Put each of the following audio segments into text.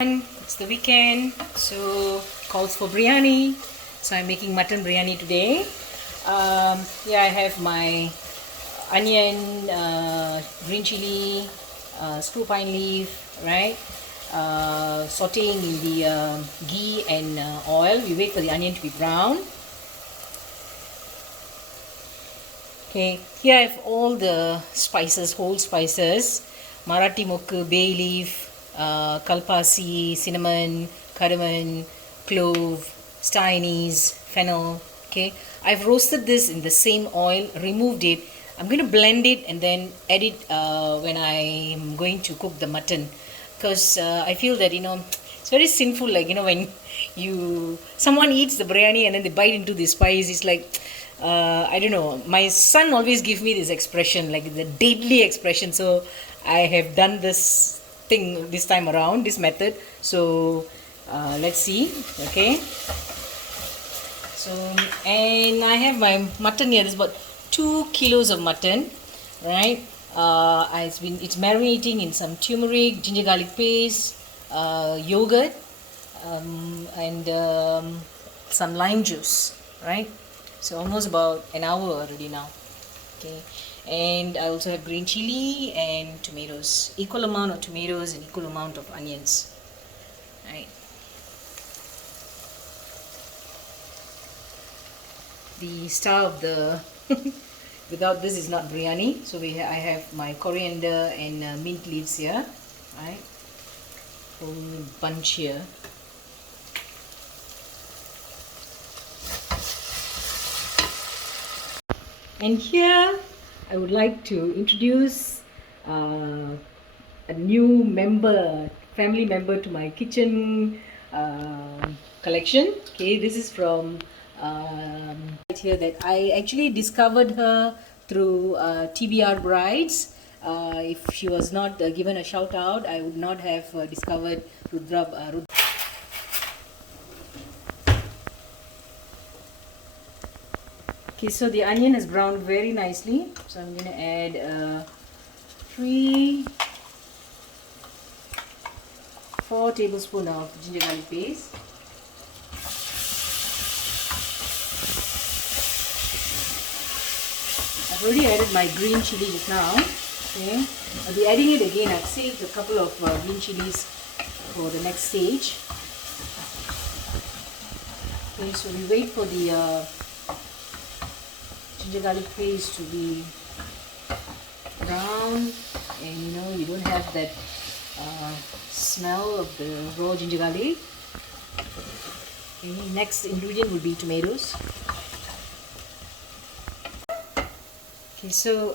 It's the weekend, so calls for biryani. So I'm making mutton biryani today. Yeah, I have my onion, green chili, screw pine leaf, right? Sautéing in the ghee and oil. We wait for the onion to be brown. Okay, here I have all the spices, whole spices. Marathi Moggu, bay leaf, Kalpassi, cinnamon, Cardamom, Clove, Star Anise, Fennel. Okay, I've roasted this in the same oil, removed it. I'm going to blend it and then add it when I'm going to cook the mutton, because I feel that it's very sinful. Like when someone eats the biryani and then they bite into the spice, it's like I don't know. My son always gives me this expression, like the deadly expression. So I have done this thing this time around, this method. So let's see. Okay. So, and I have my mutton here. There's about 2 kilos of mutton, right? It's marinating in some turmeric, ginger garlic paste, yogurt, and some lime juice, right? So almost about an hour already now. Okay, and I also have green chili and tomatoes, equal amount of tomatoes and equal amount of onions, right? The star of the without this is not biryani. So I have my coriander and mint leaves here, right? Whole bunch here. And here I would like to introduce a new family member to my kitchen collection. Okay, this is from right here that I actually discovered her through TBR Brides. If she was not given a shout out, I would not have discovered Rudra. Okay, so the onion has browned very nicely. So I'm going to add 4 tablespoons of ginger garlic paste. I've already added my green chili just now. Okay, I'll be adding it again. I've saved a couple of green chilies for the next stage. Okay, so we wait for the ginger garlic paste to be brown, and you don't have that smell of the raw ginger garlic. Okay, next ingredient will be tomatoes. Okay, so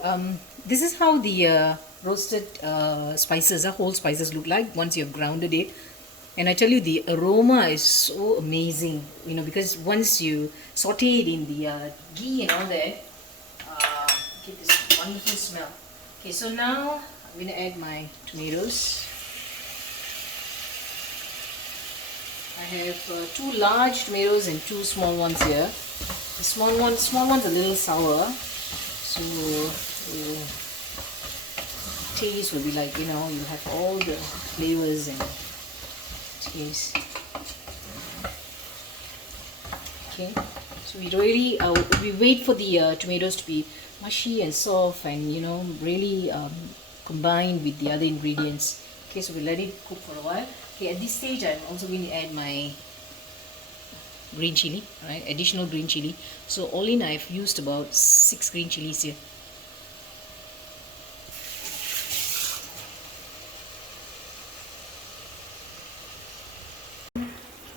this is how the roasted spices, whole spices look like once you've grounded it. And I tell you, the aroma is so amazing, because once you saute it in the ghee and all that, get this wonderful smell. Okay, so now I'm going to add my tomatoes. I have 2 large tomatoes and 2 small ones here. The small one's a little sour, so the taste will be like, you have all the flavors and taste. Okay, so we wait for the tomatoes to be mushy and soft and really combined with the other ingredients. Okay, so we let it cook for a while. Okay, at this stage I'm also going to add my green chili, right? Additional green chili. So all in, I've used about 6 green chilies here.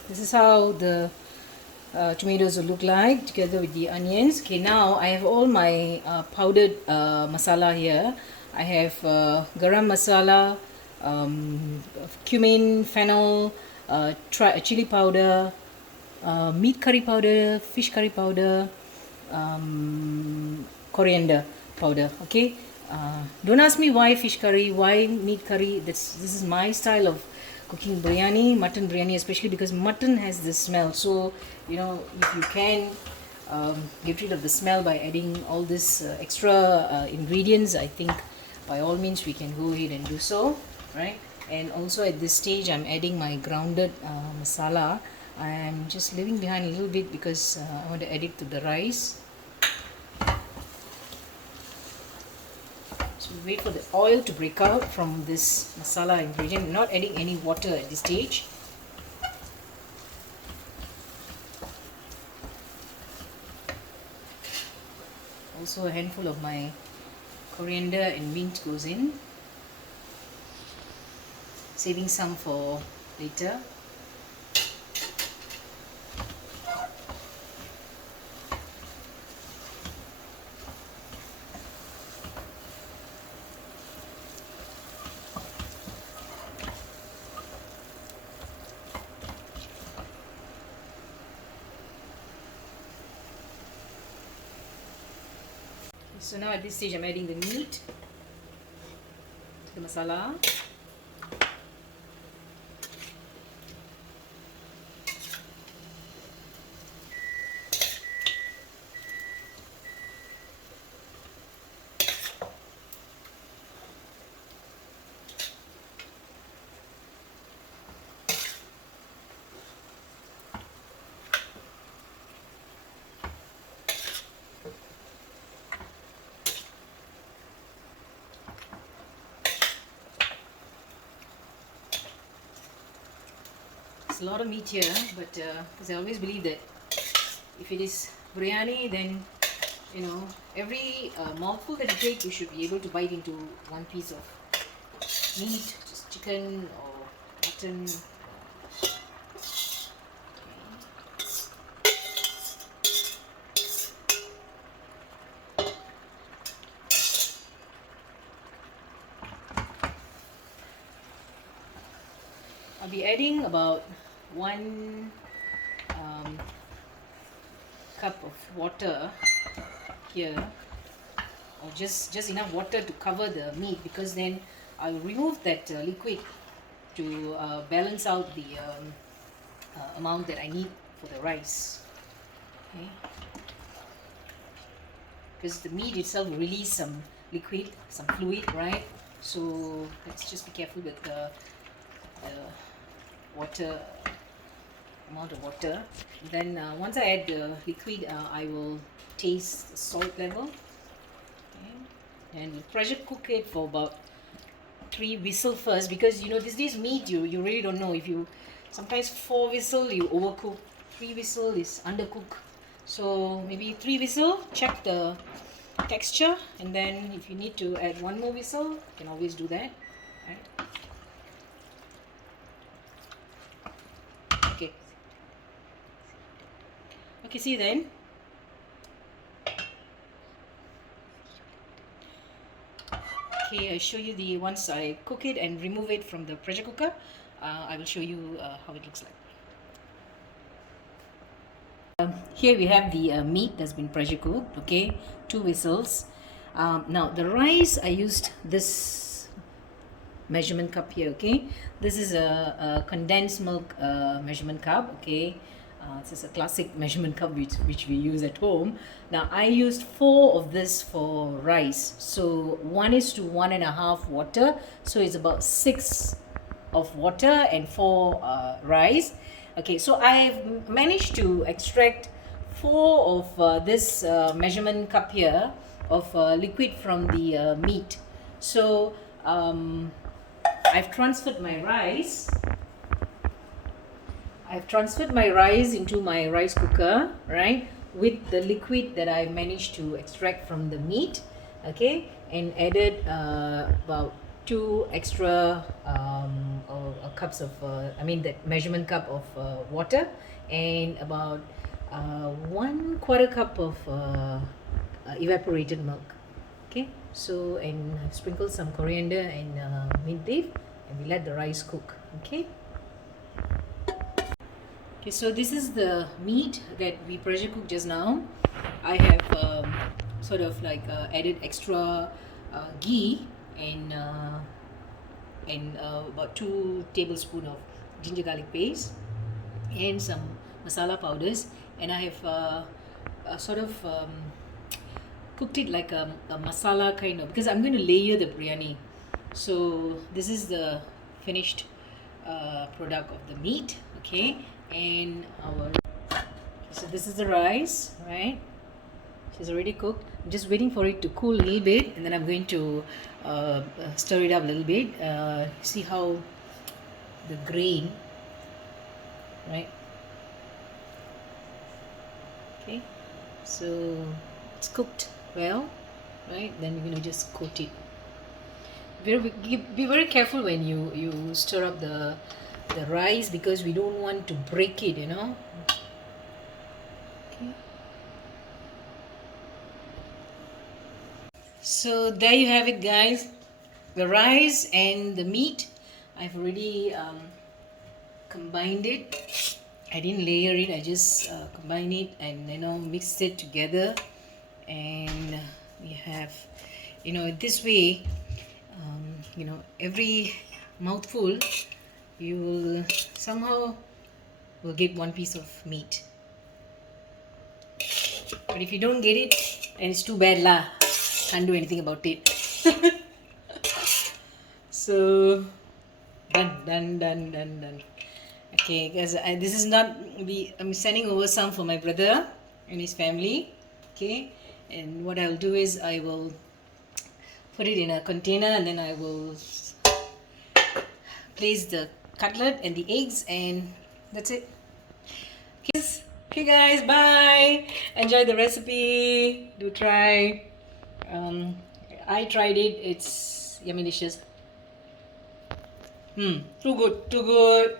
This is how the tomatoes will look like together with the onions. Okay, now I have all my powdered masala here. I have Garam Masala, Cumin, Fennel, chili powder, meat curry powder, fish curry powder, coriander powder. Okay, don't ask me why fish curry, why meat curry. This is my style of cooking biryani, mutton biryani, especially because mutton has this smell. So if you can get rid of the smell by adding all this extra ingredients, I think by all means we can go ahead and do so, right? And also at this stage I'm adding my grounded masala. I'm just leaving behind a little bit because I want to add it to the rice. So wait for the oil to break out from this masala ingredient. I'm not adding any water at this stage. Also a handful of my coriander and mint goes in, saving some for later. So now at this stage I'm adding the meat to the masala. There's a lot of meat here, but because I always believe that if it is biryani, then every mouthful that you take, you should be able to bite into one piece of meat, just chicken or mutton. I'll be adding about 1 cup of water here, or just enough water to cover the meat, because then I'll remove that liquid to balance out the amount that I need for the rice. Okay, because the meat itself will release some liquid, some fluid, right? So let's just be careful with the water, amount of water. Then once I add the liquid, I will taste the salt level. Okay. And pressure cook it for about 3 whistles first, because this meat, you really don't know. If you sometimes 4 whistles you overcook, 3 whistles is undercook. So maybe 3 whistles, check the texture, and then if you need to add 1 more whistle, you can always do that, right? Okay, see then. Okay, I show you the once I cook it and remove it from the pressure cooker. I will show you how it looks like. Here we have the meat that's been pressure cooked. Okay, 2 whistles. Now the rice, I used this measurement cup here. Okay, this is a condensed milk measurement cup. Okay. This is a classic measurement cup which we use at home. Now I used 4 of this for rice. So 1:1.5 water. So it's about 6 of water and 4 rice. Okay, so I've managed to extract 4 of this measurement cup here of liquid from the meat. So I've transferred my rice. I've transferred my rice into my rice cooker, right, with the liquid that I managed to extract from the meat, okay, and added about 2 extra cups of, that measurement cup of water, and about 1/4 cup of evaporated milk. Okay, so, and I've sprinkled some coriander and mint leaf, and we let the rice cook. Okay. Okay, so this is the meat that we pressure cooked just now. I have sort of like added extra ghee and about 2 tablespoons of ginger garlic paste and some masala powders, and I have sort of cooked it like a masala kind of, because I'm going to layer the biryani. So this is the finished product of the meat. Okay, and our, so this is the rice, right? She's already cooked. I'm just waiting for it to cool a little bit, and then I'm going to stir it up a little bit. See how the grain, right? Okay, so it's cooked well, right? Then we're going to just coat it. Be very careful when you stir up the rice, because we don't want to break it, you know. Okay. So there you have it, guys. The rice and the meat, I've already combined it. I didn't layer it, I just combined it and, you know, mixed it together. And we have, you know, this way, you know, every mouthful you will somehow will get one piece of meat. But if you don't get it, then it's too bad lah. Can't do anything about it. So done. Okay, guys, this is not I'm sending over some for my brother and his family. Okay, and what I'll do is I will put it in a container, and then I will place the cutlet and the eggs, and that's it. Okay guys, bye. Enjoy the recipe. Do try. I tried it. It's yummy delicious. Too good.